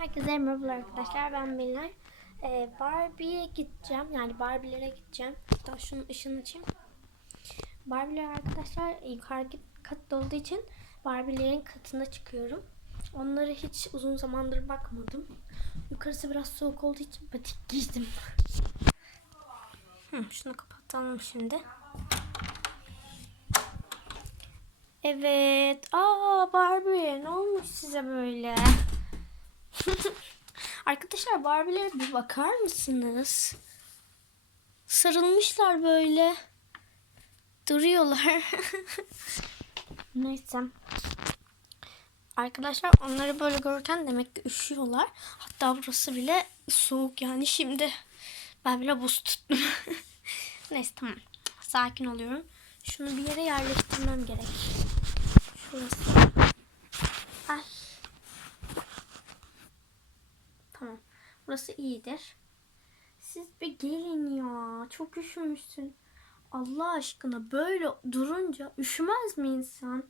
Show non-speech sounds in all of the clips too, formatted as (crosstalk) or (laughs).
Herkese merhaba arkadaşlar ben Belinay. Ee, Barbie'ye gideceğim yani Barbie'lere gideceğim. Hatta şunun ışığını açayım. Barbie'ler arkadaşlar yukarıki katta olduğu için Barbie'lerin katına çıkıyorum. Onlara hiç uzun zamandır bakmadım. Yukarısı biraz soğuk olduğu için batik giydim. Hı, şunu kapatalım şimdi. Evet. Aa Barbie ne olmuş size böyle? Arkadaşlar Barbie'lere bir bakar mısınız? Sarılmışlar böyle. Duruyorlar. (laughs) Neyse. Arkadaşlar onları böyle görürken demek ki üşüyorlar. Hatta burası bile soğuk yani şimdi. Ben bile buz tuttum. (laughs) Neyse tamam. Sakin oluyorum. Şunu bir yere yerleştirmem gerek. Şurası. Ay. Tamam. Burası iyidir. Siz bir gelin ya. Çok üşümüşsün. Allah aşkına böyle durunca üşümez mi insan?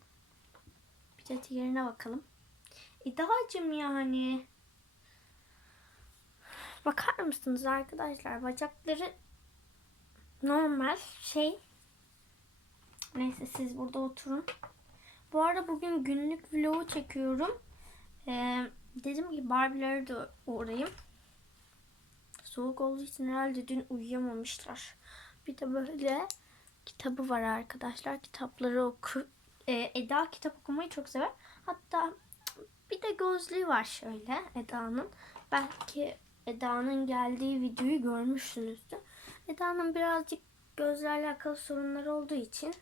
Bir de diğerine bakalım. İdacım yani. Bakar mısınız arkadaşlar? Bacakları normal şey. Neyse siz burada oturun. Bu arada bugün günlük vlogu çekiyorum. Ee, dedim ki Barbie'lere de uğrayayım. Soğuk olduğu için herhalde dün uyuyamamışlar. Bir de böyle kitabı var arkadaşlar. Kitapları oku. Ee, Eda kitap okumayı çok sever. Hatta bir de gözlüğü var şöyle Eda'nın. Belki Eda'nın geldiği videoyu görmüşsünüzdür. Eda'nın birazcık gözle alakalı sorunları olduğu için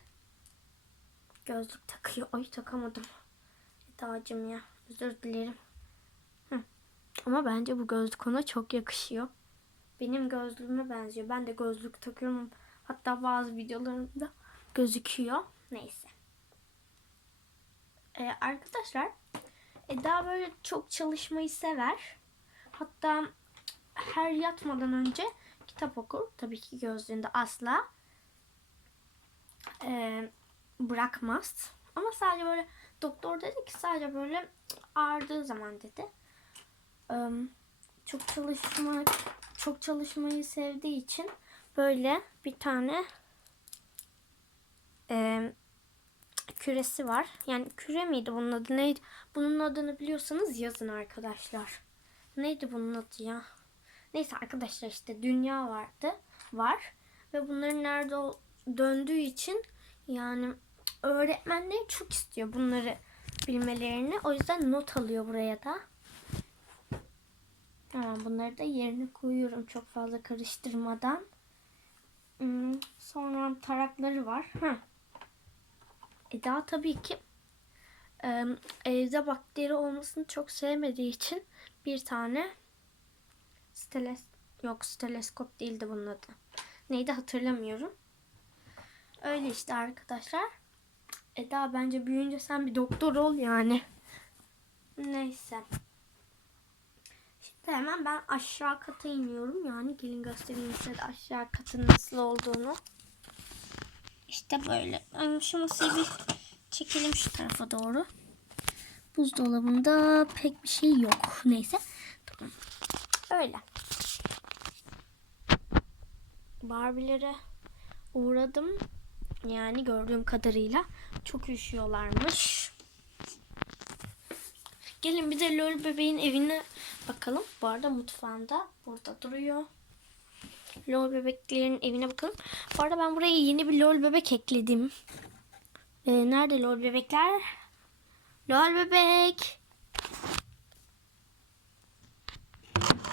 gözlük takıyor. Ay takamadım. Eda'cığım ya. Özür dilerim. Hı. Ama bence bu gözlük ona çok yakışıyor. Benim gözlüğüme benziyor. Ben de gözlük takıyorum. Hatta bazı videolarımda gözüküyor. Neyse. Ee, arkadaşlar Eda böyle çok çalışmayı sever. Hatta her yatmadan önce kitap okur. Tabii ki gözlüğünde asla e, bırakmaz. Ama sadece böyle doktor dedi ki sadece böyle ağrıdığı zaman dedi. Ee, çok çalışmak, çok çalışmayı sevdiği için böyle bir tane e, küresi var. Yani küre miydi bunun adı neydi? Bunun adını biliyorsanız yazın arkadaşlar. Neydi bunun adı ya? Neyse arkadaşlar işte dünya vardı. Var. Ve bunların nerede döndüğü için yani öğretmenleri çok istiyor bunları bilmelerini. O yüzden not alıyor buraya da. Tamam bunları da yerine koyuyorum çok fazla karıştırmadan. Hmm, sonra tarakları var. Heh. Eda tabii ki e, evde bakteri olmasını çok sevmediği için bir tane steles yok steleskop değildi bunun adı. Neydi hatırlamıyorum. Öyle işte arkadaşlar. Eda bence büyüyünce sen bir doktor ol yani. Neyse. Hemen ben aşağı kata iniyorum. Yani gelin göstereyim size aşağı katın nasıl olduğunu. İşte böyle. Yani şu masayı bir çekelim şu tarafa doğru. Buzdolabında pek bir şey yok. Neyse. Tamam. Öyle. Barbie'lere uğradım. Yani gördüğüm kadarıyla çok üşüyorlarmış. Gelin bir de lol bebeğin evine bakalım. Bu arada mutfağında burada duruyor. Lol bebeklerin evine bakalım. Bu arada ben buraya yeni bir lol bebek ekledim. Ee, nerede lol bebekler? Lol bebek.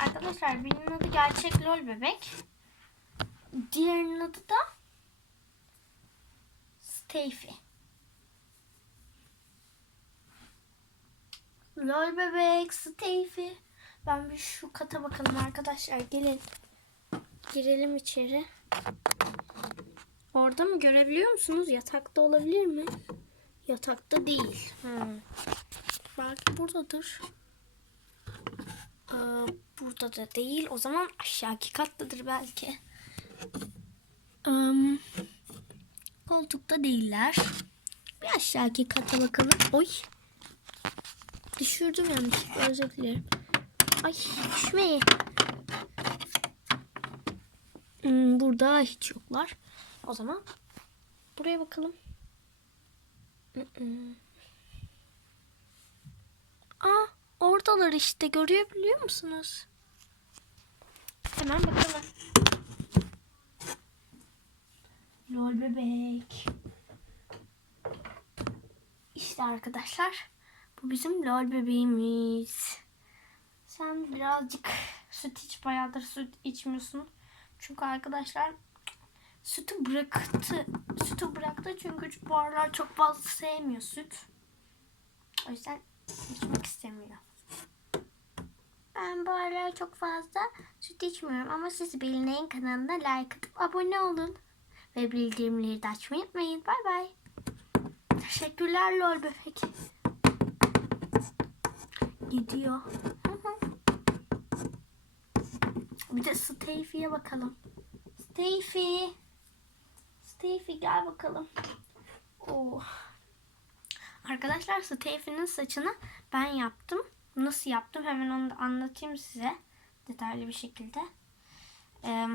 Arkadaşlar birinin adı gerçek lol bebek. Diğerinin adı da Steffi. Lol bebek, Steffi. Ben bir şu kata bakalım arkadaşlar. Gelin. Girelim içeri. Orada mı görebiliyor musunuz? Yatakta olabilir mi? Yatakta değil. Hmm. Belki buradadır. Aa, burada da değil. O zaman aşağıki kattadır belki. Um, koltukta değiller. Bir aşağıki kata bakalım. Oy. Düşürdüm yanlışlıkla özür dilerim. Ay düşme. Hmm, burada hiç yoklar. O zaman buraya bakalım. Aa oradalar işte görebiliyor musunuz? Hemen bakalım. Lol bebek. İşte arkadaşlar bu bizim lol bebeğimiz. Sen birazcık süt iç bayağıdır süt içmiyorsun. Çünkü arkadaşlar sütü bıraktı. Sütü bıraktı çünkü bu aralar çok fazla sevmiyor süt. O yüzden içmek istemiyor. Ben bu aralar çok fazla süt içmiyorum ama siz Belinay'ın kanalına like atıp abone olun. Ve bildirimleri de açmayı unutmayın. Bay bay. Teşekkürler lol bebek. Gidiyor. Hı hı. Bir de Steffi'ye bakalım. Steffi. Steffi gel bakalım. Oo. Arkadaşlar Steffi'nin saçını ben yaptım. Nasıl yaptım hemen onu da anlatayım size. Detaylı bir şekilde. Ee,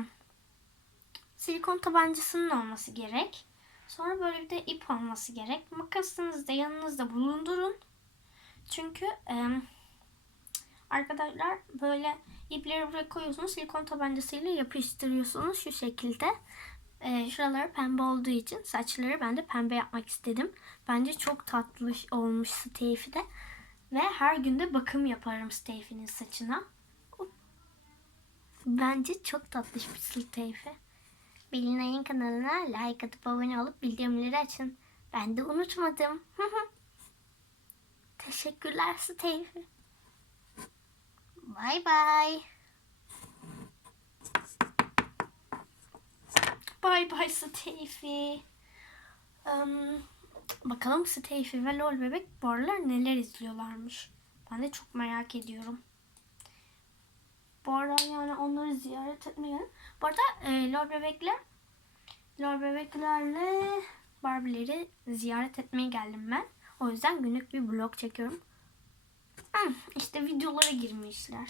silikon tabancasının olması gerek. Sonra böyle bir de ip olması gerek. Makasınızı da yanınızda bulundurun. Çünkü e, arkadaşlar böyle ipleri buraya koyuyorsunuz. Silikon tabancasıyla yapıştırıyorsunuz şu şekilde. E, şuraları pembe olduğu için saçları ben de pembe yapmak istedim. Bence çok tatlı olmuş Steffi de. Ve her günde bakım yaparım Steffi'nin saçına. Bence çok tatlış bir Steffi. Belinay'ın kanalına like atıp abone olup bildirimleri açın. Ben de unutmadım. (laughs) Teşekkürler Steffi. Bye bye. Bye bye Steffi. Um, bakalım Steffi ve Lol Bebek bu aralar neler izliyorlarmış. Ben de çok merak ediyorum. Bu aralar yani onları ziyaret etmeye Bu arada e, Lol Bebek'le Lol Bebeklerle Barbie'leri ziyaret etmeye geldim ben. O yüzden günlük bir vlog çekiyorum. Hmm, işte videolara girmişler.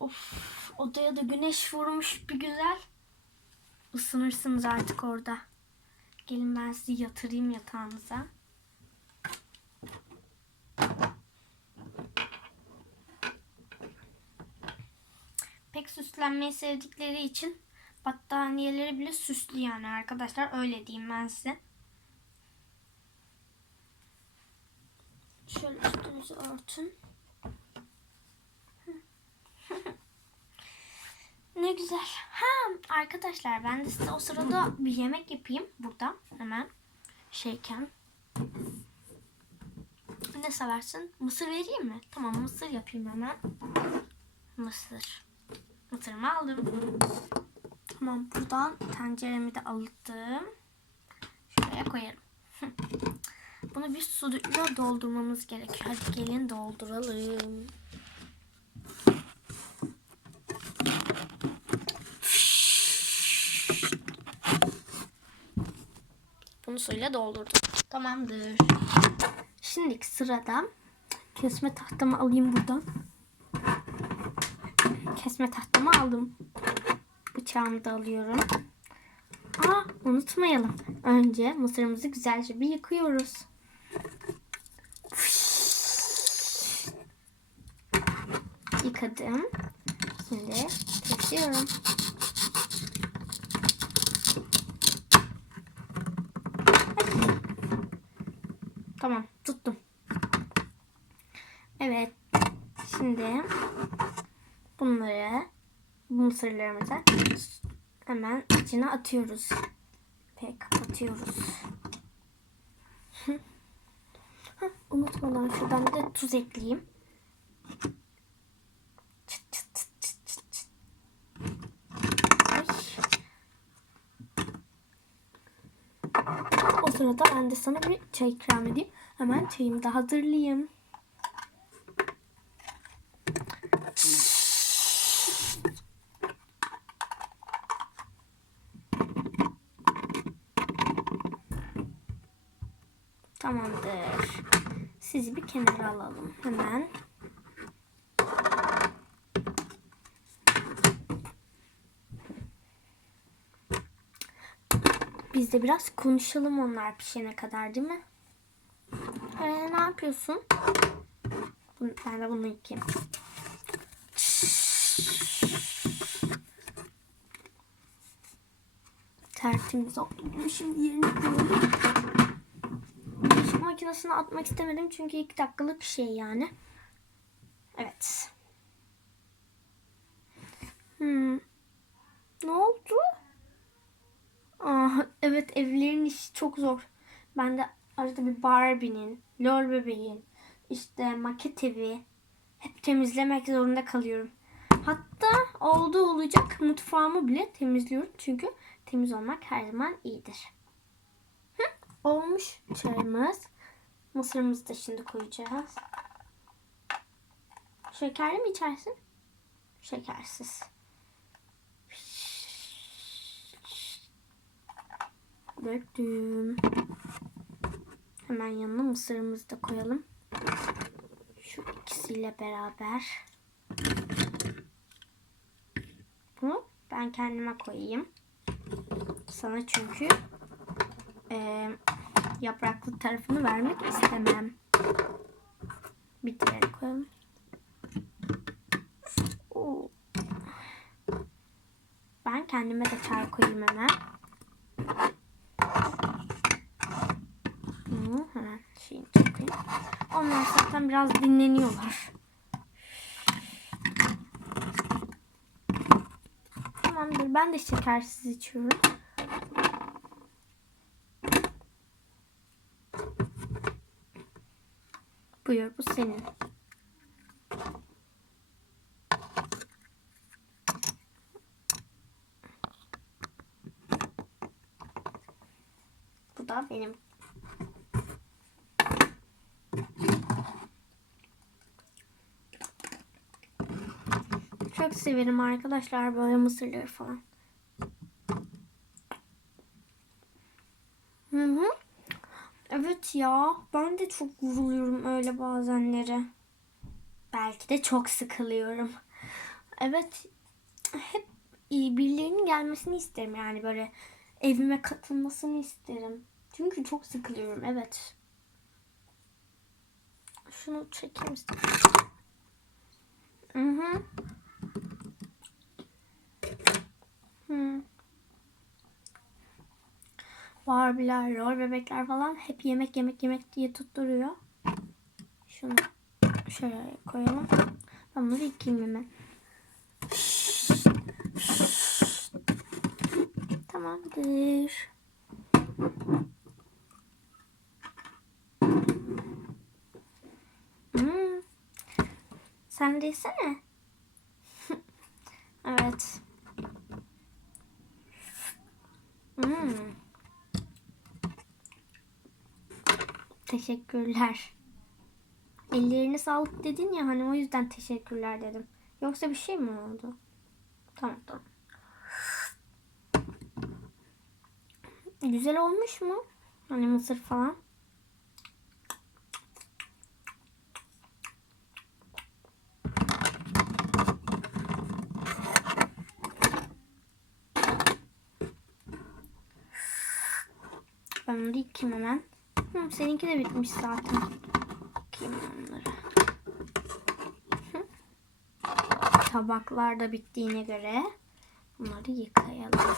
Of, odaya da güneş vurmuş bir güzel. Isınırsınız artık orada. Gelin ben sizi yatırayım yatağınıza. Pek süslenmeyi sevdikleri için battaniyeleri bile süslü yani arkadaşlar öyle diyeyim ben size. Şöyle üstünüzü örtün. (laughs) ne güzel. Ha arkadaşlar ben de size o sırada bir yemek yapayım burada hemen şeyken. Ne seversin? Mısır vereyim mi? Tamam mısır yapayım hemen. Mısır. Mısırımı aldım. Tamam buradan tenceremi de aldım. Şuraya koyarım. (laughs) Bunu bir suyla doldurmamız gerekiyor. Hadi gelin dolduralım. Bunu suyla doldurdum. Tamamdır. Şimdi sırada kesme tahtamı alayım buradan. Kesme tahtamı aldım. Bıçağımı da alıyorum. Aa unutmayalım. Önce mısırımızı güzelce bir yıkıyoruz. Yıkadım. Şimdi kesiyorum. Tamam tuttum. Evet. Şimdi bunları bu mısırlarımızı hemen içine atıyoruz. Ve kapatıyoruz. Unutmadan şuradan bir de tuz ekleyeyim. Sırada ben de sana bir çay ikram edeyim. Hemen çayımı da hazırlayayım. Tamamdır. Sizi bir kenara alalım hemen. Biz de biraz konuşalım onlar pişene kadar değil mi? Ee, ne yapıyorsun? Ben de bunu yıkayayım. Tertemiz oldu. Şimdi yerine koyalım. Bulaşık makinesine atmak istemedim çünkü iki dakikalık bir şey yani. Evet. Hmm. Ne oldu? Aa, evet evlerin işi çok zor. Ben de arada bir Barbie'nin, Lol bebeğin, işte maket evi hep temizlemek zorunda kalıyorum. Hatta oldu olacak mutfağımı bile temizliyorum. Çünkü temiz olmak her zaman iyidir. Hı, olmuş çayımız. Mısırımızı da şimdi koyacağız. Şekerli mi içersin? Şekersiz. Döktüm. Hemen yanına mısırımızı da koyalım. Şu ikisiyle beraber. Bunu ben kendime koyayım. Sana çünkü e, yapraklı tarafını vermek istemem. Bir koyalım. Ben kendime de çay koyayım hemen. Bunu hemen şeyini çekeyim. Onlar zaten biraz dinleniyorlar. Tamamdır. Ben de şekersiz içiyorum. Buyur bu senin. Bu da benim. Çok severim arkadaşlar böyle mısırları falan. Hı hı. Evet ya ben de çok vuruluyorum öyle bazenleri. Belki de çok sıkılıyorum. Evet hep e, birilerinin gelmesini isterim yani böyle evime katılmasını isterim. Çünkü çok sıkılıyorum evet. Şunu çekeyim istedim. Hı hı. Hı. Barbie'ler, rol bebekler falan hep yemek yemek yemek diye tutturuyor. Şunu şöyle koyalım. Ben bunu yıkayayım hemen. Tamamdır. Hmm. Sen de yesene. (laughs) evet. Hmm. Teşekkürler. Ellerine sağlık dedin ya hani o yüzden teşekkürler dedim. Yoksa bir şey mi oldu? Tamam tamam. Güzel olmuş mu? Hani mısır falan. Yıkayayım hemen. Hı, seninki de bitmiş zaten. Yıkayayım onları. (laughs) Tabaklar da bittiğine göre bunları yıkayalım.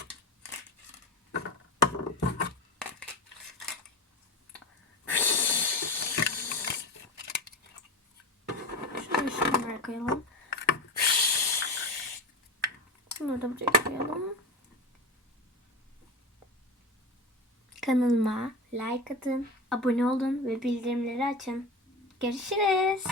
Şunu şunlara koyalım. Bunları da buraya koyalım. Kanalıma like atın, abone olun ve bildirimleri açın. Görüşürüz.